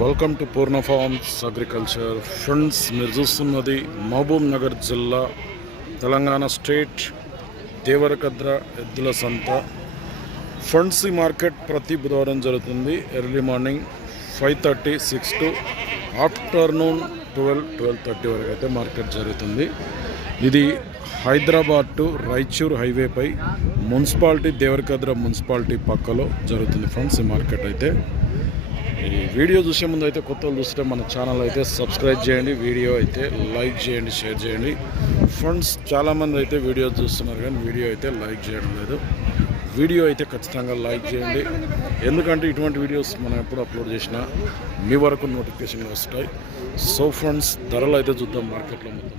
Welcome to Purna farms agriculture friends మీరు చూస్తున్నది మహబూబ్ నగర్ జిల్లా తెలంగాణ స్టేట్ దేవరకద్ర ఎద్దుల సంత. ఫ్రెండ్స్ ఈ మార్కెట్ ప్రతి బుధవారం జరుగుతుంది. Early morning five thirty six to afternoon twelve twelve thirty వరకు అయితే మార్కెట్ జరుగుతుంది. ఇది హైదరాబాద్ టు రాయచూర్ హైవేపై మున్సిపాలిటీ దేవరకద్ర మున్సిపాలిటీ పక్కలో జరుగుతుంది ఫ్రెండ్స్ ఈ మార్కెట్ అయితే. ఈ వీడియో చూసే ముందు అయితే కొత్త వాళ్ళు చూస్తే మన ఛానల్ అయితే సబ్స్క్రైబ్ చేయండి వీడియో అయితే లైక్ చేయండి షేర్ చేయండి. ఫ్రెండ్స్ చాలామంది అయితే వీడియో చూస్తున్నారు కానీ వీడియో అయితే లైక్ చేయడం లేదు. వీడియో అయితే ఖచ్చితంగా లైక్ చేయండి. ఎందుకంటే ఇటువంటి వీడియోస్ మనం ఎప్పుడు అప్లోడ్ చేసినా మీ వరకు నోటిఫికేషన్ వస్తాయి. సో ఫ్రెండ్స్ ధరలు అయితే చూద్దాం మార్కెట్లో మొత్తం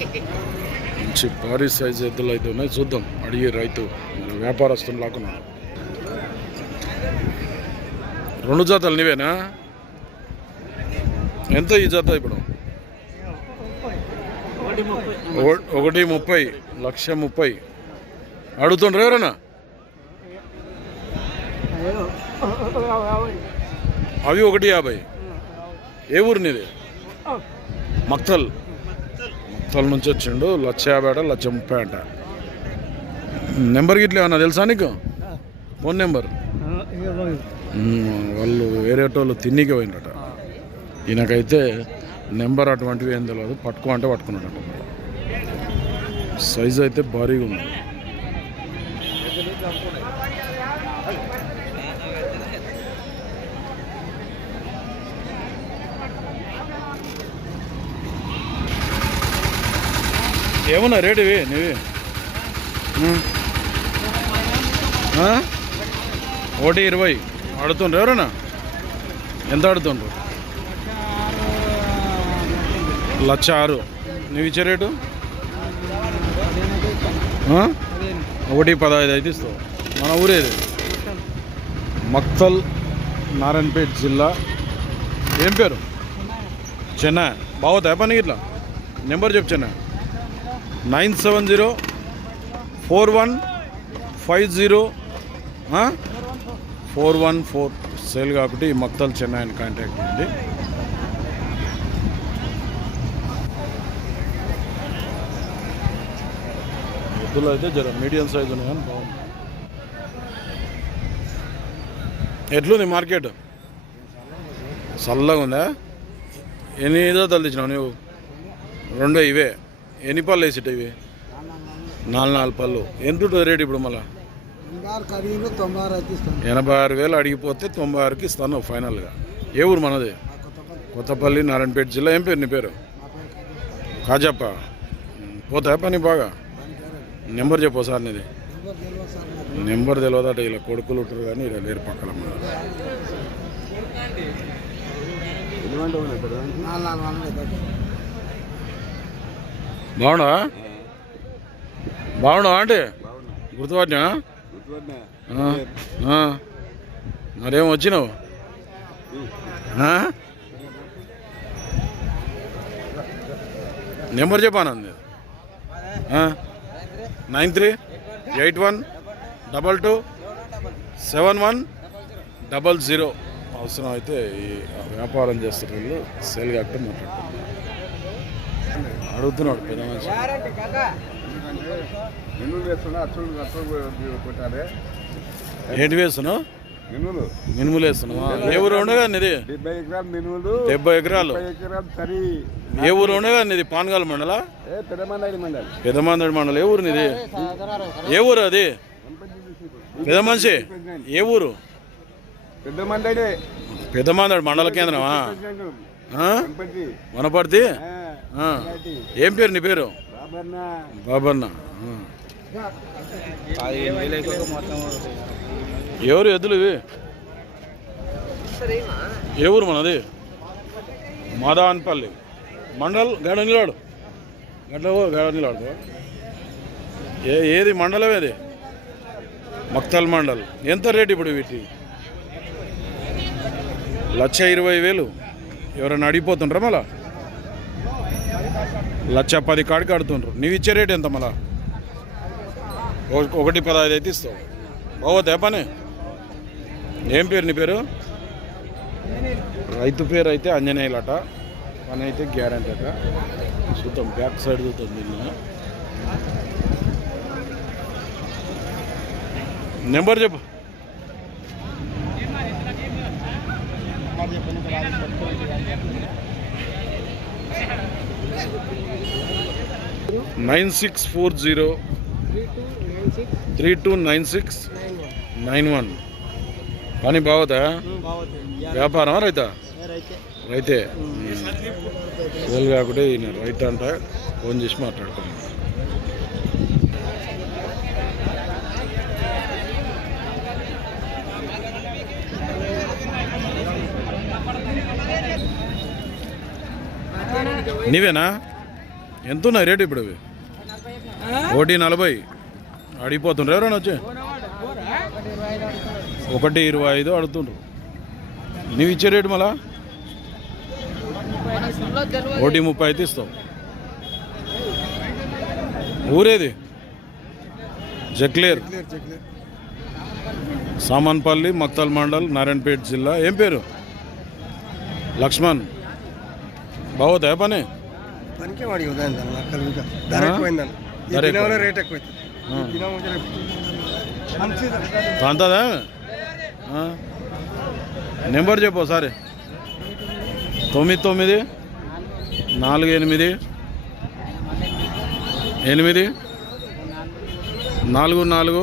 మంచి భారీ సైజ్ ఎద్దులు అయితే ఉన్నాయి. చూద్దాం. అడిగి రైతు వ్యాపారస్తులు లాక్కున్నా రెండు జాతలు నీవేనా? ఎంత ఈ జాత ఇప్పుడు? ఒకటి ముప్పై లక్ష ముప్పై. అడుగుతుండ్రు ఎవరన్నా? అవి ఒకటి యాభై. ఏ ఊరు నీది? మక్తల్. తల నుంచి వచ్చిండు లక్ష యాభై అట లక్ష ముప్పై నెంబర్ గిట్ల ఏమన్నా తెలుసా నీకు? Phone number? వాళ్ళు వేరే వాళ్ళు తిన్నికి పోయినట ఈయనకైతే నెంబర్ అటువంటివి ఏం తెలియదు పట్టుకో అంటే పట్టుకున్నాడట. సైజ్ అయితే భారీగా ఉంది. ఏమన్నా రేటు ఇవి నీవి. మ్మ్. ఆ? ఒకటి ఇరవై. ఆడుతుండ్రు ఎవరన్నా ఎంత ఆడుతుండ్రు? లక్ష ఆరు. నువ్వు ఇచ్చే రేటు? ఒకటి పదహైదు అయితే ఇస్తావు. మన ఊరేది మక్తల్ నారాయణపేట జిల్లా. ఏం పేరు? చెన్నై. బాగుతాయి పని ఇట్లా? నెంబర్ చెప్పు Chennai. Nine seven zero four one five zero four one four sale కాబట్టి మక్తల్ చెన్నై అని కాంటాక్ట్ చేయండి. ఎద్దులు అయితే జర మీడియం సైజ్ ఉన్నాయి కానీ బాగుంది ఎట్లుంది మార్కెట్? చల్లగా ఉందా ఎన్ని జాతలు తెచ్చినావు నువ్వు రెండో ఇవే? ఎన్ని పళ్ళు వేసిట ఇవి? నాలుగు నాలుగు పళ్ళు. ఎంత ఉంటుంది రేట్ ఇప్పుడు మళ్ళా? ఎనభై ఆరు వేలు అడిగిపోతే తొంభై ఆరుకి ఇస్తాను ఫైనల్గా. ఏ ఊరు మనది? కొత్తపల్లి. నారాయణపేట జిల్లా. ఏం పేరు నీ పేరు? కాజప్ప. పోతా పని బాగా? నెంబర్ చెప్పు సార్ నీది. నెంబర్ తెలియదట ఇలా కొడుకులు ఉంటారు కానీ ఇలా లేరు పక్కన మన. బాగుండవా బాగుండవా అంటే గుర్తుపట్టినా. మరేం వచ్చినావు? Number చెప్పానంది nine three eight one double two seven one double zero. అవసరం అయితే ఈ వ్యాపారం చేస్తున్న వాళ్ళు సేల్ కట్టి మాట్లాడుతున్నారు అడుగుతున్నాడు పెద్ద మనిషి. ఏంటి వేస్తున్నావు మినుములు వేస్తున్నావా? ఏ ఊరు ఉండగా నీది? డెబ్బై ఎకరాలు మినులు. డెబ్బై ఎకరాలు. ముప్పై ఎకరాలు సరి. ఏ ఊరు ఉండగా నీది? పాన్గాల్ మండల? ఏ పెద్దమంది మండలి. పెదమందడి మండలం. ఏ ఊరు నీది? ఏ ఊరు అది? పెద్ద మనిషి? ఏ ఊరు? పెద్ద మంది పెదమందడి మండల కేంద్రమా? వనపర్తి. ఏం పేరు నీ పేరు? బాబన్న. బాబన్న ఎవరు ఎద్దులు ఇవి? ఏ ఊరు మనది? మాదాన్పల్లి. మండల్ గడ నిలాడు గడ్డ గడ నిలాడు ఏ ఏది మండలం ఏది? మక్తల్ మండల్. ఎంత రేటు ఇప్పుడు వీటి? లక్ష ఇరవై వేలు. ఎవరైనా అడిగిపోతుంటారా మళ్ళా? లక్ష పది కాడికి కడుతుండ్రు. నీవు ఇచ్చే రేట్ ఎంత మళ్ళా? ఒక- ఒకటి పదహైదు అయితే ఇస్తావు. బాగోతా పని? ఏం పేరు నీ పేరు? రైతు పేరు అయితే అంజనేయులట పని అయితే గ్యారంటీ అట. చూద్దాం బ్యాక్ సైడ్ చూద్దాం దీన్ని. నెంబర్ చెప్పు. Nine six four zero three two nine six nine one. పని బాగుదా వ్యాపారం రైతా? రైతే. సేల్ కాకుండా ఈయన రైట్ అంట. ఫోన్ చేసి మాట్లాడుకున్నాను నీవేనా? ఎంత ఉన్నాయి రేటు ఇప్పుడు అవి? ఒకటి నలభై. అడిగిపోతుండ్రు ఎవరైనా వచ్చి? ఒకటి ఇరవై ఐదు అడుగుతుండ్రు. నువ్వు ఇచ్చే రేటు మళ్ళా? ఒకటి ముప్పై అయితే ఇస్తావు. ఊరేది? జక్లేర్. సామాన్పల్లి మక్తల్ మండల్ నారాయణపేట జిల్లా. ఏం పేరు? లక్ష్మణ్. బాగోతాయా పని? వాడి ఉదయం దాని లక్కలు ఇంకా ధర ఎక్కువైందని. ధర ఎక్కువ. రేట్ ఎక్కువ. అంతదా నెంబర్ చెప్పు ఒకసారి. తొమ్మిది తొమ్మిది నాలుగు ఎనిమిది ఎనిమిది నాలుగు నాలుగు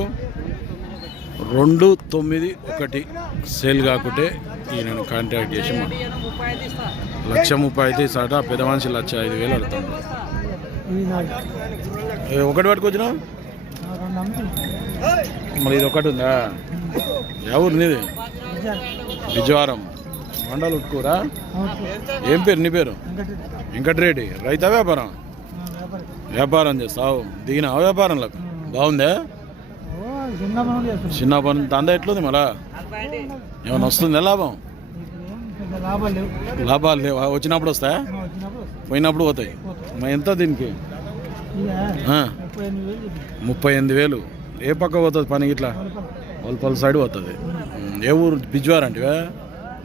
రెండు తొమ్మిది ఒకటి. సేల్ కాకుంటే ఈయనను కాంటాక్ట్ చేసి మా లక్ష ముప్పై అయితే ఇస్తాట పెద్ద మనిషి లక్ష ఐదు వేలు అడుగుతాడు. ఏ, ఒకటి పట్టుకొచ్చినావు మరి ఇది ఒకటి ఉందా? ఎవరు నీది? విజయవారం మండలు ఉట్టుకోరా ఏం పేరు నీ పేరు? వెంకటరెడ్డి. రైతా వ్యాపారం? వ్యాపారం చేస్తావు. దిగిన వ్యాపారంలో బాగుందా? చిన్న పని దందా ఎట్లుంది మళ్ళా? ఏమైనా వస్తుందా లాభం? లాభాలు లేవు? వచ్చినప్పుడు వస్తాయా? పోయినప్పుడు పోతాయి. మరి ఎంత దీనికి? ముప్పై ఎనిమిది వేలు ఏ పక్క పోతుంది పని ఇట్లా వాళ్ళ సైడ్ పోతుంది. ఏ ఊరు? బిజ్వార్ అంటే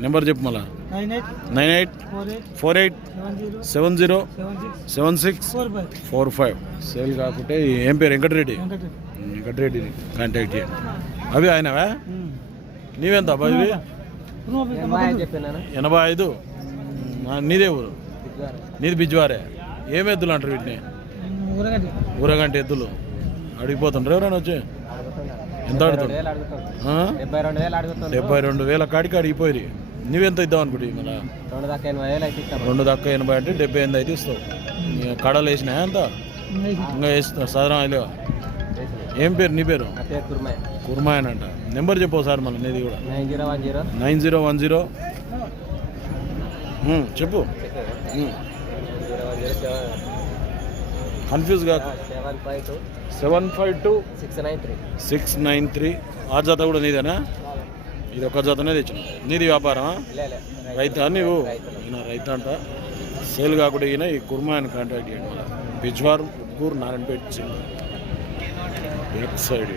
నెంబర్ చెప్పు మళ్ళా. Nine eight four eight seven zero seven six four five. Sale కాకుంటే ఏం పేరు? వెంకటరెడ్డి? వెంకటరెడ్డి. వెంకటరెడ్డిని. కాంటాక్ట్ చేయండి. అవి ఆయనవా? నీవెంత అబ్బా ఇవి ఎనభై ఐదు నీదే ఊరు. నీది బిజ్వారే. ఏం ఎద్దులు అంటారు వీటిని? ఊరగంట ఎద్దులు. అడిగిపోతుండ్రు ఎవరైనా వచ్చి? ఎంత అడుగుతాడు? డెబ్బై రెండు వేలు అడుగుతుంది డెబ్బై రెండు వేల కాడికి అడిగిపోయి నువ్వెంత ఇద్దాం అనుకుంటే మళ్ళా రెండు దక్క ఎనభై అంటే డెబ్బై ఎనిమిది అయితే ఇస్తావు. కడలు వేసినా ఎంత ఇంకా వేస్తా సాధారణ లేవా? ఏం పేరు? నీ పేరు? కుర్మాయన్ అంట నెంబర్ చెప్పు ఒకసారి మళ్ళీ నీది కూడా. Nine zero one zero. Nine zero one zero. చెప్పు. కన్ఫ్యూజ్ కాక. Seven five two. Seven five two. Six nine three. Six nine three. ఆ జత కూడా నీదేనా? ఇది ఒక జతనే తెచ్చిన. నీది వ్యాపారమా? రైతా నీవు? ఈయన రైతు అంట సేల్ కాకుండా ఈయన ఈ కుర్మాయన్ కాంటాక్ట్ చేయండి మళ్ళీ. బిజ్వార్ ఉద్గూర్ నారాయణపేట జిల్లా. Back side?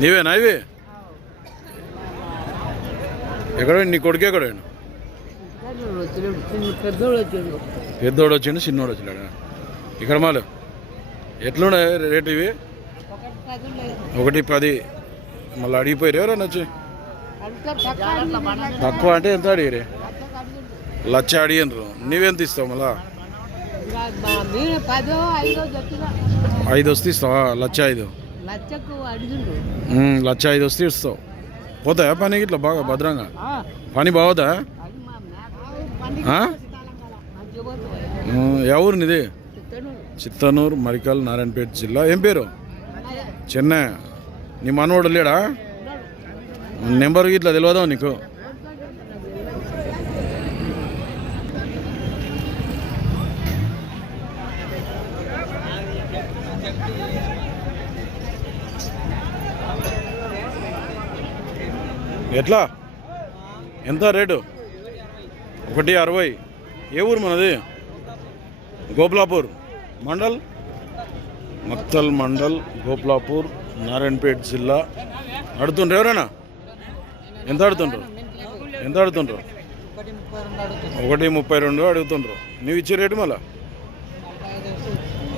నీవేనా ఇవి? ఎక్కడ నీ కొడుకు ఎక్కడ పెద్దోడు వచ్చిండు చిన్నోడు వచ్చినాడు ఇక్కడ మాలు. ఎట్లున్నాయి రేటు ఇవి? ఒకటి పది. మళ్ళీ అడిగిపోయారు ఎవరన్నా వచ్చి? తక్కువ అంటే ఎంత అడిగిరే లచ్చ అడిగినరు నువ్వెంత ఇస్తావు మళ్ళా? ఐదో వస్తే ఇస్తావా లచ్చ ఐదు లచ్చ ఐదు వస్తే ఇస్తావు. పోతాయా పని ఇట్లా బాగా భద్రంగా? పని బాగుదా? ఎవరు నీది చిత్తను చిత్తనూరు మరికల్ నారాయణపేట జిల్లా. ఏం పేరు? చెన్నై. నీ మనోడు లేడా? నెంబర్ ఇట్లా తెలియదా నీకు? ఎట్లా? ఎంత రేటు? ఒకటి అరవై. ఏ ఊరు మనది? గోపులాపూర్. మండల్? మక్తల్ మండల్ గోపులాపూర్ నారాయణపేట జిల్లా. అడుతుండ్రు ఎవరైనా? ఎంత అడుతుండ్రు ఎంత అడుతుండ్రు ఒకటి ముప్పై రెండు అడుగుతుండ్రు. నువ్వు ఇచ్చే రేటు మళ్ళా?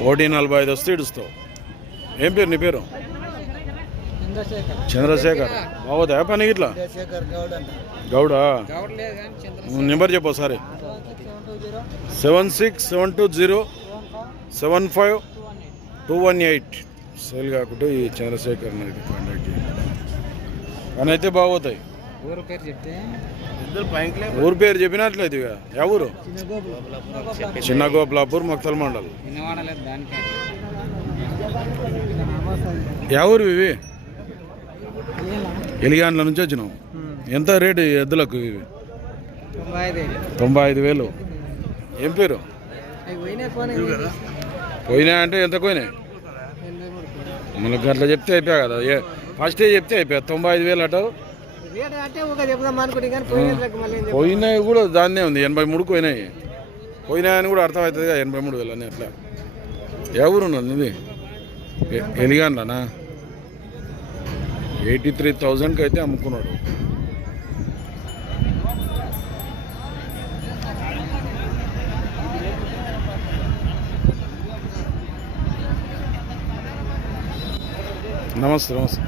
ఒకటి నలభై ఐదు వస్తే ఇడుస్తావు. ఏం పేరు నీ పేరు? చంద్రశేఖర్. బాగోదా పని ఇట్లా గౌడా నెంబర్ చెప్పు ఒకసారి. Seven six seven two zero seven five two one eight. Sale కాకుండా ఈ చంద్రశేఖర్ ఇది కాంటాక్ట్ చేయండి పని అయితే బాగోతాయి. ఊరు పేరు చెప్తే? ఊరు పేరు చెప్పినట్లేదు ఇక. యా ఊరు? చిన్న గోపులాపూర్ మక్తల్ మండల్. యా ఊరు ఇవి? ఎలిగాన్ల నుంచి వచ్చినాం. ఎంత రేటు ఎద్దులకు ఇవి? తొంభై ఐదు వేలు. ఏం పేరు? పోయినా అంటే ఎంత పోయినాయి? మనకు అట్లా చెప్తే అయిపోయా కదా. ఏ ఫస్టే చెప్తే అయిపోయా. తొంభై ఐదు వేలు అట. పోయినాయి కూడా దాన్నే ఉంది. ఎనభై మూడు పోయినాయి. పోయినాయని కూడా అర్థమవుతుంది కదా ఎనభై మూడు వేలు అని అట్లా. ఎవరు ఇది ఎలిగాన్లనా? ఎయిటీ త్రీ థౌజండ్కి అయితే అమ్ముకున్నాడు. నమస్తే నమస్తే.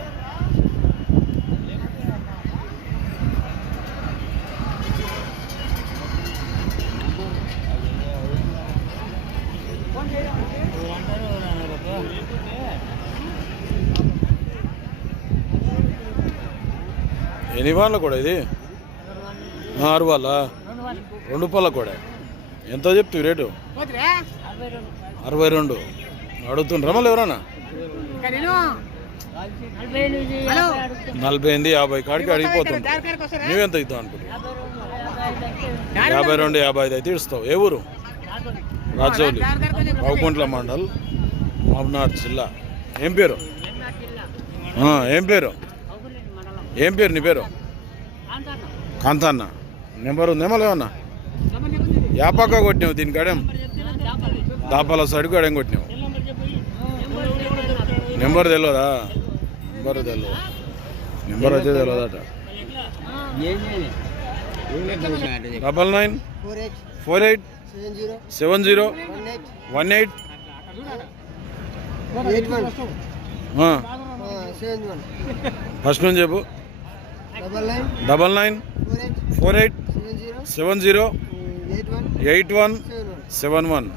ఎన్ని వాళ్ళ కూడా ఇది? ఆరు వాళ్ళ రెండు పళ్ళ కూడా. ఎంత చెప్తావు రేటు? అరవై రెండు. అడుగుతుండ్రా మళ్ళీ ఎవరన్నా? నలభై ఎనిమిది యాభై కాడికి అడిగిపోతుండ్రు నువ్వెంత ఇద్దాం అనుకుంటున్నావు? యాభై రెండు యాభై ఐదు అయితే ఇస్తావు. ఏ ఊరు? రాజౌలి. బాగుకుంట్ల మండల్ మహబూబ్నగర్ జిల్లా. ఏం పేరు? ఏం పేరు? ఏం పేరు నీ పేరు? కాంతన్న. నెంబర్ ఉందేమో లేవన్నా యాపక్క కొట్టినావు దీని గడెం దాపాల సైడ్ గడెం కొట్టినావు. నెంబర్ తెలియదా నెంబర్ తెలియదు నెంబర్ అయితే తెలియదట double nine four eight seven zero one eight first నుంచి చెప్పు. Double nine four eight seven zero eight one seven one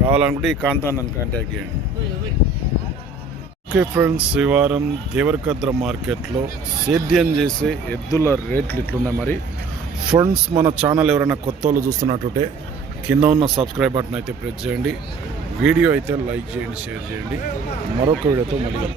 కావాలనుకుంటే ఈ కాంతాన్ని కాంటాక్ట్ చేయండి. ఓకే ఫ్రెండ్స్ ఈ వారం దేవరకద్ర మార్కెట్లో సేద్యం చేసే ఎద్దుల రేట్లు ఇట్లున్నాయి మరి. ఫ్రెండ్స్ మన ఛానల్ ఎవరైనా కొత్త వాళ్ళు చూస్తున్నట్టుంటే కింద ఉన్న సబ్స్క్రైబ్ బటన్ అయితే ప్రెస్ చేయండి. వీడియో అయితే లైక్ చేయండి షేర్ చేయండి. మరొక వీడియోతో మళ్ళీ.